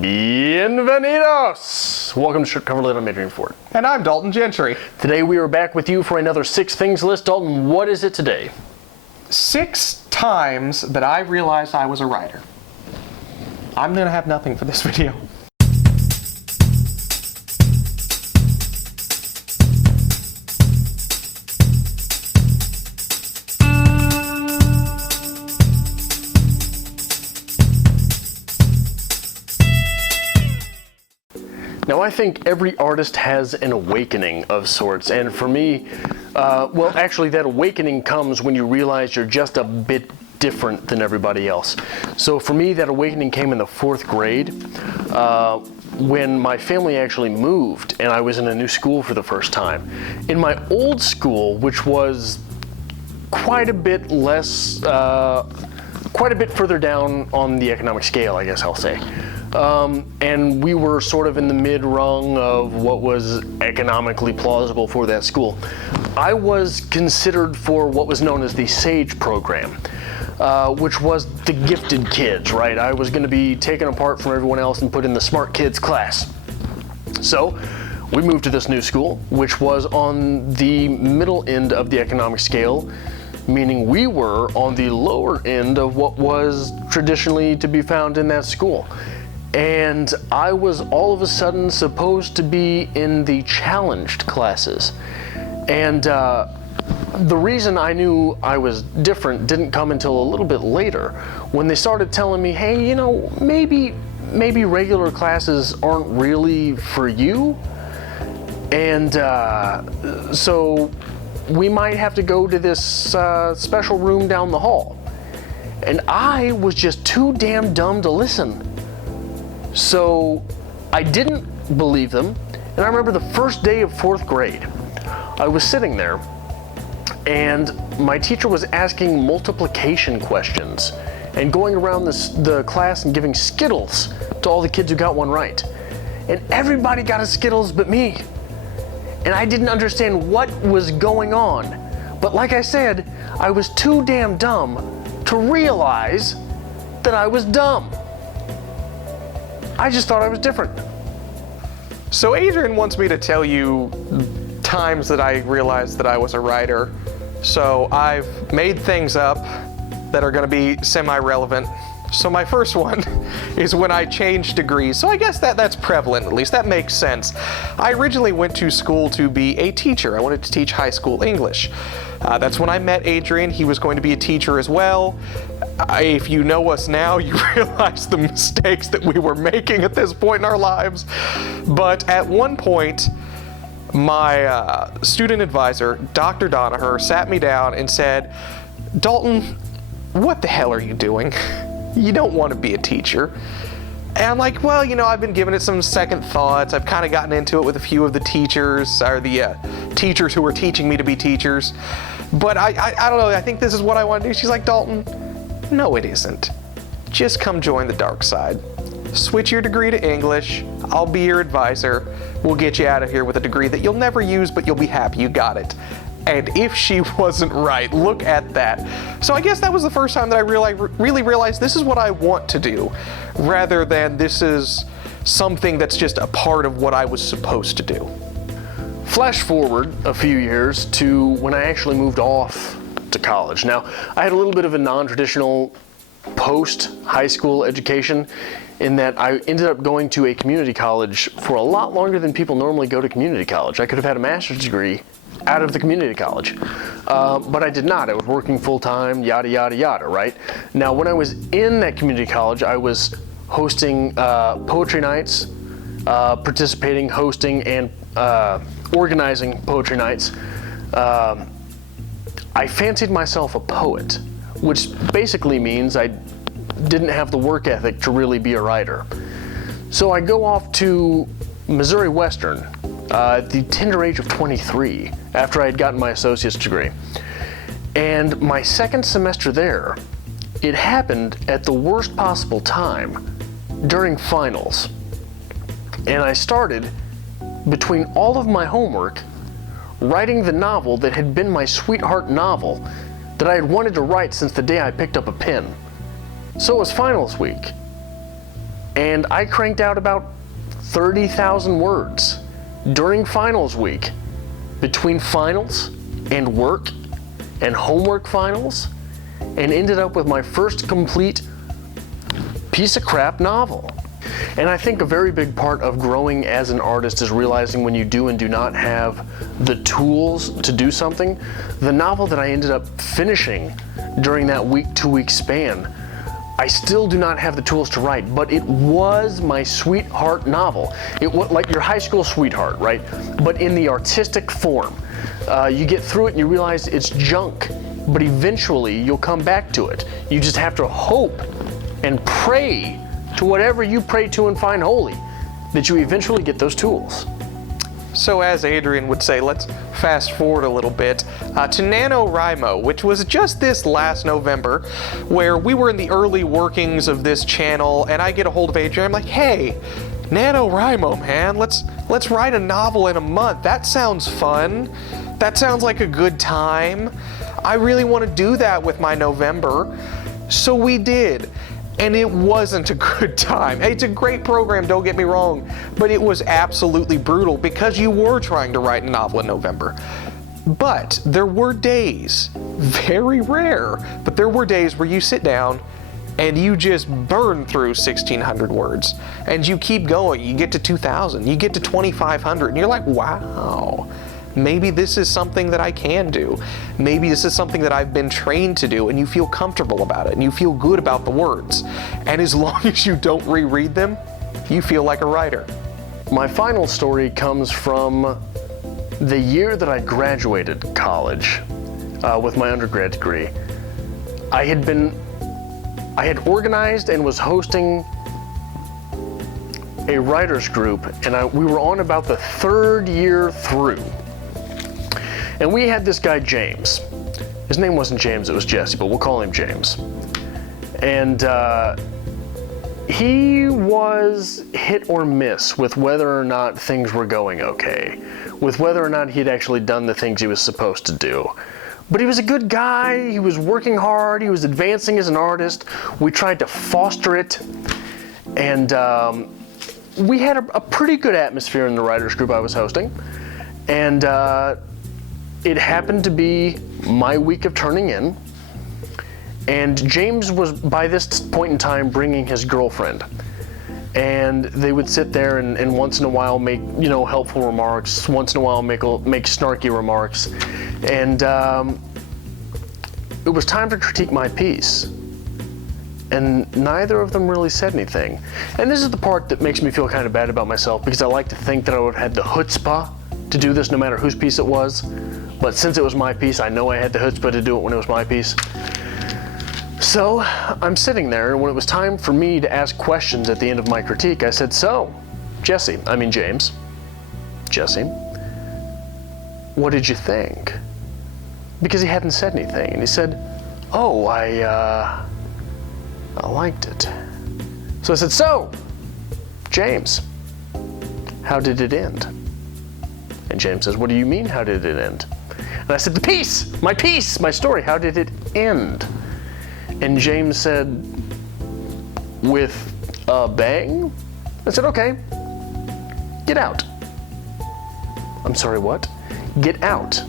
Bienvenidos! Welcome to Shirt Cover Lit. I'm Adrian Fort. And I'm Dalton Gentry. Today we are back with you for another 6 things list. Dalton, what is it today? 6 times that I realized I was a writer. I'm gonna have nothing for this video. Now, I think every artist has an awakening of sorts, and for me, well, actually, that awakening comes when you realize you're just a bit different than everybody else. So for me, that awakening came in the 4th grade, when my family actually moved, and I was in a new school for the first time. In my old school, which was quite a bit less, quite a bit further down on the economic scale, I guess I'll say. And we were sort of in the mid-rung of what was economically plausible for that school. I was considered for what was known as the SAGE program, which was the gifted kids, right? I was going to be taken apart from everyone else and put in the smart kids class. So we moved to this new school, which was on the middle end of the economic scale, meaning we were on the lower end of what was traditionally to be found in that school. And I was all of a sudden supposed to be in the challenged classes. And the reason I knew I was different didn't come until a little bit later, when they started telling me, hey, you know, maybe regular classes aren't really for you. And so we might have to go to this special room down the hall. And I was just too damn dumb to listen. So I didn't believe them, and I remember the first day of 4th grade, I was sitting there, and my teacher was asking multiplication questions and going around the class and giving Skittles to all the kids who got one right. And everybody got a Skittles but me. And I didn't understand what was going on. But like I said, I was too damn dumb to realize that I was dumb. I just thought I was different. So Adrian wants me to tell you times that I realized that I was a writer. So I've made things up that are gonna be semi-relevant. So my first one is when I changed degrees. So I guess that's prevalent, at least that makes sense. I originally went to school to be a teacher. I wanted to teach high school English. That's when I met Adrian. He was going to be a teacher as well. If you know us now, you realize the mistakes that we were making at this point in our lives. But at one point, my student advisor, Dr. Donaher, sat me down and said, Dalton, what the hell are you doing? You don't want to be a teacher. And I'm like, well, you know, I've been giving it some second thoughts. I've kind of gotten into it with a few of the teachers, or the teachers who were teaching me to be teachers. But I don't know, I think this is what I want to do. She's like, Dalton, no it isn't. Just come join the dark side. Switch your degree to English. I'll be your advisor. We'll get you out of here with a degree that you'll never use, but you'll be happy you got it. And if she wasn't right, look at that. So I guess that was the first time that I really realized this is what I want to do, rather than this is something that's just a part of what I was supposed to do. Flash forward a few years to when I actually moved off to college. Now, I had a little bit of a non-traditional post-high school education in that I ended up going to a community college for a lot longer than people normally go to community college. I could have had a master's degree out of the community college, but I did not. I was working full-time, yada, yada, yada, right? Now, when I was in that community college, I was hosting poetry nights, participating, hosting, and organizing poetry nights. I fancied myself a poet, which basically means I didn't have the work ethic to really be a writer. So I go off to Missouri Western at the tender age of 23, after I had gotten my associate's degree. And my second semester there, it happened at the worst possible time, during finals. And I started, between all of my homework, writing the novel that had been my sweetheart novel that I had wanted to write since the day I picked up a pen. So it was finals week. and I cranked out about 30,000 words during finals week, between finals and work and homework finals, and ended up with my first complete piece of crap novel. And I think a very big part of growing as an artist is realizing when you do and do not have the tools to do something. The novel that I ended up finishing during that week, 2-week span, I still do not have the tools to write, but it was my sweetheart novel. It was like your high school sweetheart, right? But in the artistic form. You get through it and you realize it's junk, but eventually you'll come back to it. You just have to hope and pray to whatever you pray to and find holy, that you eventually get those tools. So as Adrian would say, let's fast forward a little bit to NaNoWriMo, which was just this last November, where we were in the early workings of this channel, and I get a hold of Adrian. I'm like, hey, NaNoWriMo, man, let's write a novel in a month. That sounds fun. That sounds like a good time. I really want to do that with my November. So we did. And it wasn't a good time. It's a great program, don't get me wrong, but it was absolutely brutal because you were trying to write a novel in November. But there were days, very rare, but there were days where you sit down and you just burn through 1,600 words. And you keep going, you get to 2,000, you get to 2,500, and you're like, wow. Maybe this is something that I can do. Maybe this is something that I've been trained to do, and you feel comfortable about it, and you feel good about the words. And as long as you don't reread them, you feel like a writer. My final story comes from the year that I graduated college with my undergrad degree. I had organized and was hosting a writers group, and we were on about the 3rd year through. And we had this guy, James. His name wasn't James, it was Jesse, but we'll call him James. And he was hit or miss with whether or not things were going okay, with whether or not he'd actually done the things he was supposed to do. But he was a good guy, he was working hard, he was advancing as an artist. We tried to foster it, and we had a pretty good atmosphere in the writers group I was hosting. And it happened to be my week of turning in, and James was by this point in time bringing his girlfriend, and they would sit there and once in a while make helpful remarks, once in a while make snarky remarks, and it was time to critique my piece, and neither of them really said anything. And this is the part that makes me feel kind of bad about myself, because I like to think that I would have had the chutzpah to do this no matter whose piece it was. But since it was my piece, I know I had the chutzpah to do it when it was my piece. So I'm sitting there, and when it was time for me to ask questions at the end of my critique, I said, so, James, Jesse, what did you think? Because he hadn't said anything, and he said, oh, I liked it. So I said, so, James, how did it end? And James says, what do you mean, how did it end? And I said, the piece, my story, how did it end? And James said, with a bang? I said, okay, get out. I'm sorry, what? Get out.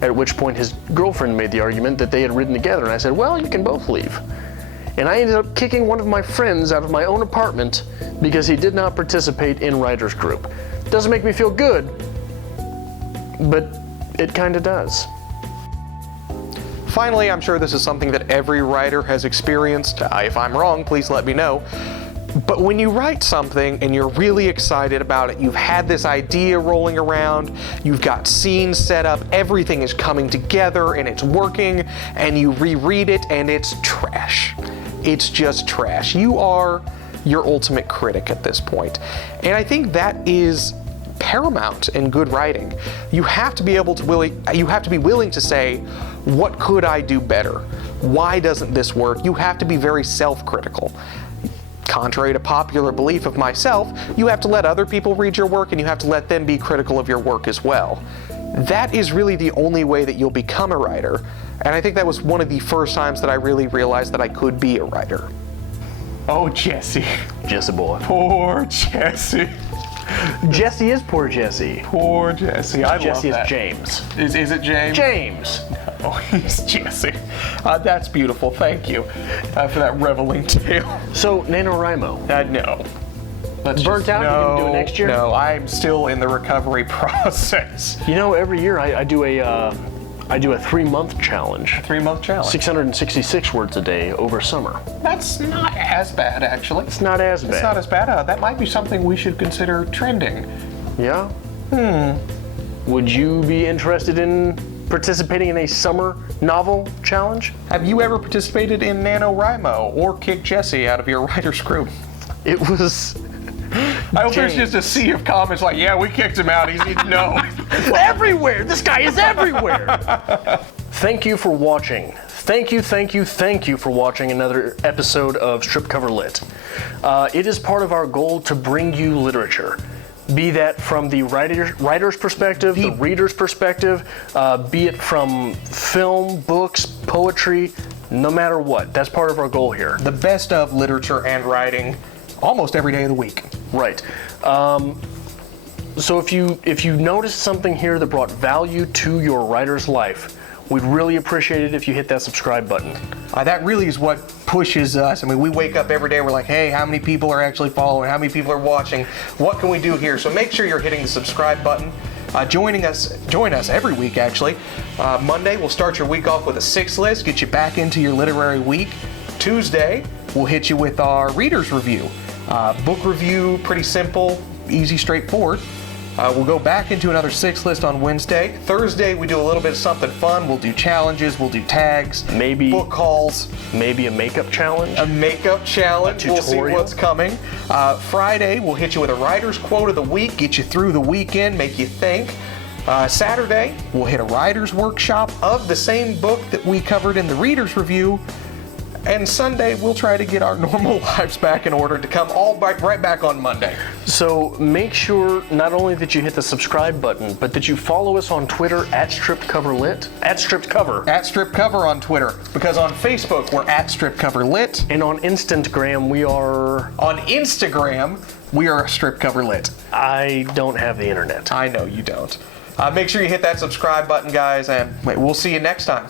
At which point his girlfriend made the argument that they had ridden together, and I said, well, you can both leave. And I ended up kicking one of my friends out of my own apartment because he did not participate in writers group. Doesn't make me feel good, but it kind of does. Finally, I'm sure this is something that every writer has experienced. If I'm wrong, please let me know. But when you write something and you're really excited about it, you've had this idea rolling around, you've got scenes set up, everything is coming together and it's working, and you reread it and it's trash. It's just trash. You are your ultimate critic at this point. And I think that is paramount in good writing. You have to be willing to say, what could I do better? Why doesn't this work? You have to be very self-critical. Contrary to popular belief of myself, you have to let other people read your work, and you have to let them be critical of your work as well. That is really the only way that you'll become a writer, and I think that was one of the first times that I really realized that I could be a writer. Oh, Jesse. Jesse boy. Poor Jesse. Jesse is poor Jesse. Poor Jesse. I Jesse love that. is James. Is it James? James. Oh, he's Jesse. That's beautiful. Thank you for that reveling tale. So, NaNoWriMo. No. Let's Burnt out? You gonna do it next year? No, I'm still in the recovery process. You know, every year I do a 3-month challenge. 3-month challenge. 666 words a day over summer. That's not as bad, actually. It's not as bad. It's not as bad. That might be something we should consider trending. Yeah? Would you be interested in participating in a summer novel challenge? Have you ever participated in NaNoWriMo or kicked Jesse out of your writer's group? It was... I hope there's just a sea of comments like, yeah, we kicked him out. He's no. everywhere! This guy is everywhere! Thank you for watching. Thank you for watching another episode of Strip Cover Lit. It is part of our goal to bring you literature. Be that from the writer's perspective, the reader's perspective, be it from film, books, poetry, no matter what. That's part of our goal here. The best of literature and writing almost every day of the week. Right. So if you noticed something here that brought value to your writer's life, we'd really appreciate it if you hit that subscribe button. That really is what pushes us. I mean, we wake up every day, we're like, hey, how many people are actually following? How many people are watching? What can we do here? So make sure you're hitting the subscribe button. Join us every week, actually. Monday, we'll start your week off with a 6 list, get you back into your literary week. Tuesday, we'll hit you with our reader's review. Book review, pretty simple, easy, straightforward. We'll go back into another 6 list on Wednesday. Thursday, we do a little bit of something fun. We'll do challenges, we'll do tags, maybe book hauls. Maybe a makeup challenge. A makeup challenge. We'll see what's coming. Friday, we'll hit you with a writer's quote of the week, get you through the weekend, make you think. Saturday, we'll hit a writer's workshop of the same book that we covered in the reader's review. And Sunday, we'll try to get our normal lives back in order to come right back on Monday. So make sure not only that you hit the subscribe button, but that you follow us on Twitter @StripCoverLit, @StripCover. @StripCover on Twitter, because on Facebook, we're @StripCoverLit. And on Instagram, we are... On Instagram, we are StripCoverLit. I don't have the internet. I know you don't. Make sure you hit that subscribe button, guys, and we'll see you next time.